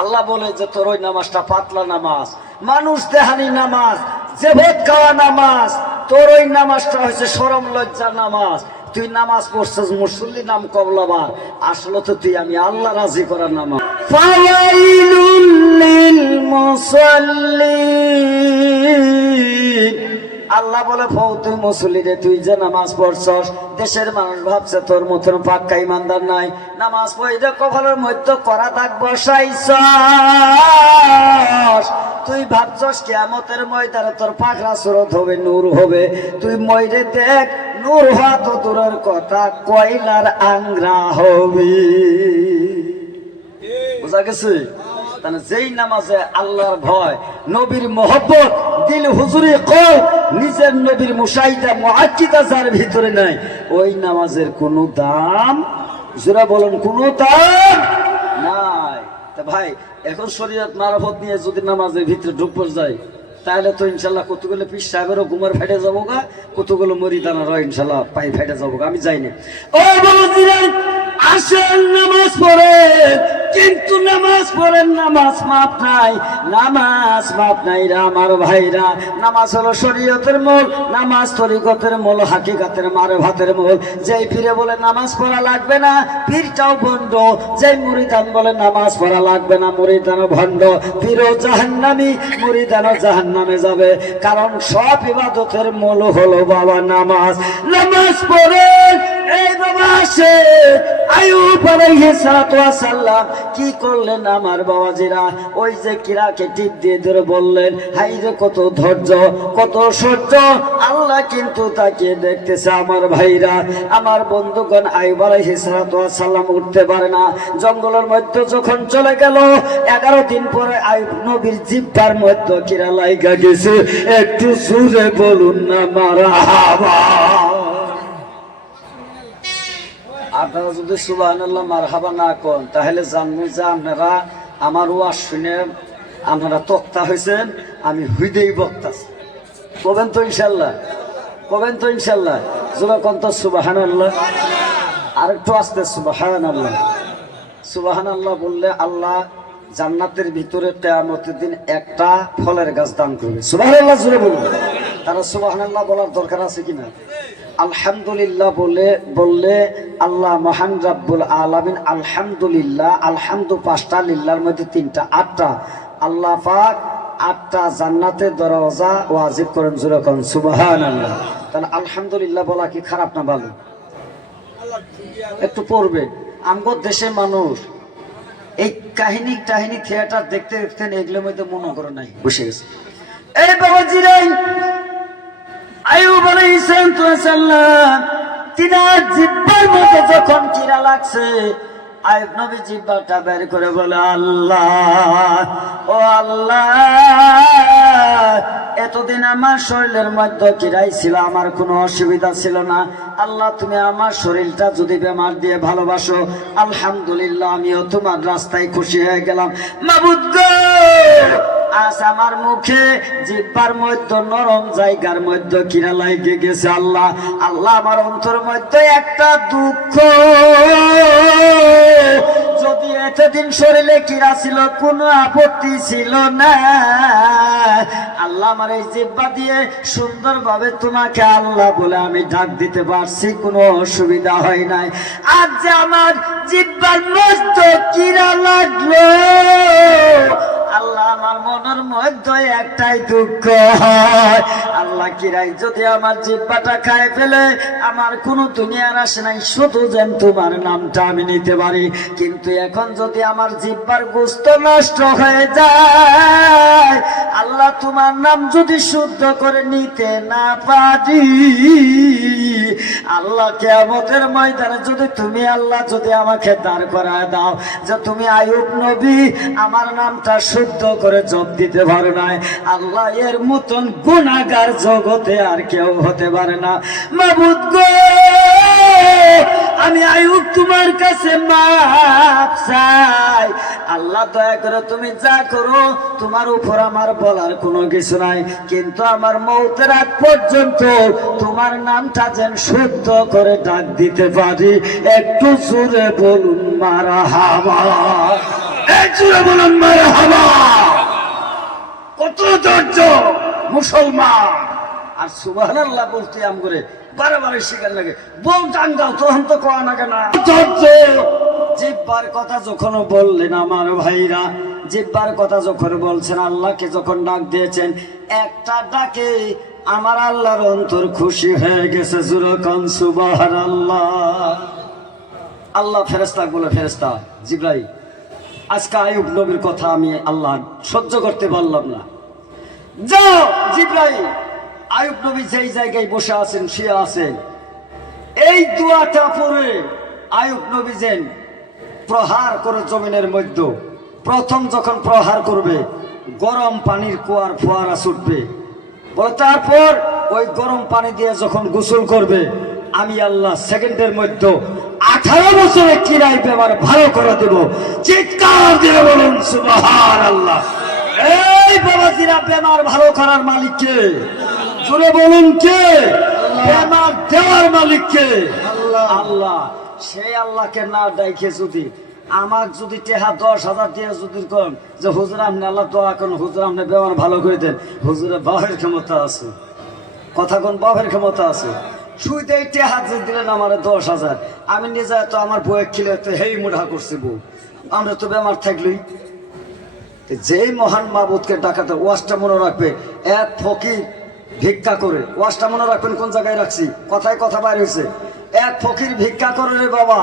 আল্লাহ বলে যে তোর ওই নামাজটা পাতলা নামাজ, মানুষ দেহানি নামাজ, জেভত খাওয়া নামাজ, তোর ওই নামাজটা হয়েছে শরম লজ্জার নামাজ। তুই নামাজ পড়ছিস মুসল্লি নাম কবলাবার, আসলে তো তুই আমি আল্লাহ রাজি করার নামাজ। ফাওয়াইলুল লিল মুসাল্লিন, আল্লাহ বলে ফৌ তুই মুসল্লি রে, তুই যে নামাজ পড়ছস দেশের মানুষ ভাবছে তোর মতন পাক্কা ইমানদার নাই। নামাজ পড়ে কপালের মধ্যে করা দাগ বসাইছস, তুই ভাবছস কিয়ামতের ময়দানে তোর পাখরা সুরত হবে, নূর হবে। তুই ময়রে দেখ, নূর হওয়া তো দূরের কথা, কয়লার আংরা হবে। বুঝা গেছে? যেই নামাজে আল্লাহর ভয়, নবীর মোহব্বত, দিল হুজুরি কল, নিজের নবীর মুশাহিদা মুআক্কিদা যার ভিতরে নাই, ওই নামাজের কোনো দাম, যারা বলেন কোনো দাম নাই। তা ভাই এখন শরীয়ত মারফত নিয়ে যদি নামাজের ভিতরে ঢুকতে যায়, তাহলে তো ইনশাল্লাহ কতগুলো পীর সাহেবেরও ঘুমার ফেটে যাবো গা, কতগুলো মরিদানারও ইনশাল্লাহ পাই ফেটে যাবো গা, আমি যাইনি। ও বাবাজিরা, আসেন নামাজ পড়েন, কিন্তু নামাজ পড়েন, নামাজ মাপ নাই, নামাজ মাপ নাই রা আমার ভাইরা। নামাজ হলো শরীয়তের মূল, নামাজ তরিকতের মূল, হাকিকাতের মারফাতের মূল। যেই পীরে বলে নামাজ পড়া লাগবে না, পীরটাও ভণ্ড। যেই মুরিদান বলে নামাজ পড়া লাগবে না, মুরিদানও ভণ্ড। পীরও জাহান্নামী, মুরিদানও জাহান্নামে যাবে। কারণ সব ইবাদতের মূল হলো বাবা নামাজ। নামাজ পড়েন। এই বাবা আসে আইয়ুব আলাইহিস সালাতু ওয়াস সালাম কি করলেন আমার বাবাজিরা? ওই যে কিরাকে টিপ দিয়ে ধরে বললেন, হাই রে কত ধৈর্য, কত সহ্য, আল্লাহ কিন্তু তাকে দেখতেছে। আমার ভাইরা, আমার বন্ধুগণ, আইয়ুব আলাইহিস সালাতু ওয়াস সালাম উঠতে পারে না। জঙ্গলের মধ্যে যখন চলে গেল, 11 দিন পরে আইয়ুব নবীর জিহ্বার মধ্যে কিরা লাইগা গেছে। একটু জোরে বলুন না মারহাবা। আপনারা যদি সুবহানাল্লাহ মারহাবা না করেন, তাহলে জানবেন যে আপনারা আমার ওয়াজ শুনে আপনারা তক্তা হয়েছেন, আমি হুইদেই বক্তাছি। কবেন তো ইনশাল্লাহ, কবেন তো ইনশাল্লাহ। যখন তো সুবহানাল্লাহ, আর একটু আসতে সুবহানাল্লাহ। সুবহানাল্লাহ বললে আল্লাহ জান্নাতের ভিতরে কিয়ামতের দিন একটা ফলের গাছ দান করবে। সুবহানাল্লাহ জোরে বলুন। তারা সুবহানাল্লাহ বলার দরকার আছে কিনা? আলহামদুলিল্লাহ বললে আল্লাহ মহান রাব্বুল আলামিন। আলহামদুলিল্লাহ, আলহামদু 5টা, লিল্লাহর মধ্যে 3টা, 8টা। আল্লাহ পাক 8টা জান্নাতের দরজা ওয়াজিব করেন। জোরে কোন সুবহানাল্লাহ। তাহলে আলহামদুলিল্লাহ বলা কি খারাপ না ভালো? একটু পড়বে। আমগো দেশের মানুষ এই কাহিনী থিয়েটার দেখতে দেখতে এগুলোর মধ্যে মনে করে নাই, বসে গেছে। এই বাবাজিরা, আইয়ুব আলাইহিস সালাম তিনার জিহ্বার মধ্যে যখন কিরা লাগছে, আইয়ুব নবী জিহ্বাটা বের করে বলে, আল্লাহ, ও আল্লাহ, এতদিন আমার শরীরের মধ্যে কিরাই ছিল, আমার কোনো অসুবিধা ছিল না। আল্লাহ, তুমি আমার শরীরটা যদি বেমার দিয়ে ভালোবাসো, আলহামদুলিল্লাহ, আমিও তোমার রাস্তায় খুশি হয়ে গেলাম। মাবুদ গো, আজ আমার মুখে জিহ্বার মধ্যে নরম জায়গার মধ্যে কিরা লাগে গেছে। আল্লাহ, আল্লাহ, আমার অন্তর মধ্যে একটা দুঃখ, যদি এতদিন শরীরে কিরা ছিল কোনো আপত্তি ছিল না। আল্লাহ, আমার এই জিহ্বা দিয়ে সুন্দরভাবে তোমাকে আল্লাহ বলে আমি ডাক দিতে পারছি, কোনো অসুবিধা হয় নাই। আজ যে আমার জিহ্বার মধ্যে কিরা লাগলো, আল্লাহ, আমার মনের মধ্যে একটাই দুঃখ হয়। আল্লাহ, কিরাই যদি আমার জিহ্বাটা খায় ফেলে, আমার কোনো দুনিয়ার আসে নাই, শুধু যেন তোমার নামটা আমি নিতে পারি। কিন্তু এখন যদি আমার জিহ্বার গোশত নষ্ট হয়ে যায়, আল্লাহ, তোমার নাম যদি শুদ্ধ করে নিতে না পারি, আল্লাহ, কিয়ামতের ময়দানে যদি তুমি আল্লাহ যদি আমাকে দাঁড় করায় দাও যে তুমি আইয়ুব নবী আমার নামটা শুদ্ধ করে জপ দিতে পারো না, আল্লাহ, এর মতন গুনাহগার জগতে আর কেউ হতে পারে না। মাবুদ গো, আমি আইয়ুব তোমার কাছে মাপ চাই। আল্লাহ, দয়া করে তুমি যা করো, তোমার উপর আমার বলার কোনো কিছু নাই, কিন্তু আমার মৌতের আগ পর্যন্ত তোমার নামটা যেন শুদ্ধ করে ডাক দিতে পারি। একটু জোরে বলুন মারহাবা। জুড়ে বলুন মারহাবা। কত ধৈর্য মুসলমান। আর সুবহানাল্লাহ বলতে আম করে বারে শিকার লাগে, বল গান গাও তখন তো কোয়া না কেন ধৈর্য। জিব্বার কথা যখন বললেন আমার ভাইরা, জিব্বার কথা যখন বলছেন, আল্লাহকে যখন ডাক দিয়েছেন, একটা ডাকে আমার আল্লাহর অন্তর খুশি হয়ে গেছে। যুরকান সুবহানাল্লাহ। আল্লাহ ফেরেশতা বলে, ফেরেশতা জিবরাইল, আজকে আইয়ুব নবীর কথা আমি আল্লাহ সহ্য করতে পারলাম না। যাও জিবরাইল, আইয়ুব নবী যেই জায়গায় বসে আছেন, শুয়ে আছেন, এই দোয়াটা পড়ে আইয়ুব নবী যেন প্রহার করে জমিনের মধ্যে, প্রথম যখন প্রহার করবে গরম পানির কুয়ার ফোয়ারা ছুটবে, বলে তারপর ওই গরম পানি দিয়ে যখন গোসল করবে, আমি আল্লাহ সেকেন্ডের মধ্যে 18 বছরে কিরাই বেমার ভালো করে দেব। চিৎকার দিয়ে বলুন সুবহানাল্লাহ। এই বাবাজিরা, বেমার ভালো করার মালিক কে? জোরে বলুন কে? বেমার দেওয়ার মালিক কে? আল্লাহ। সেই আল্লাহকে না ডাইকে যদি আমার যদি টেহা 10,000 দিয়ে যদি কম যে হুজুর আপনি আল্লাহ দোয়া করুন, হুজুর আপনি বেমার ভালো করে দেন, হুজুরের বাপের ক্ষমতা আছে, কথা কোন বাপের ক্ষমতা আছে। শুইতে টেহা যে দিলেন আমার 10,000, আমি নিজে তো আমার বউয়ের খিলে তো হেই মুঠা করছি বউ, আমরা তো বেমার থাকলেই। যেই মহান মাবুদকে ডাকাতে ওয়াজটা মনে রাখবে। এক ফকির ভিক্ষা করে, ওয়াজটা মনে রাখবেন কোন জায়গায় রাখছি, কথায় কথা বাইর হয়েছে। এক ফকির ভিক্ষা করে রে বাবা।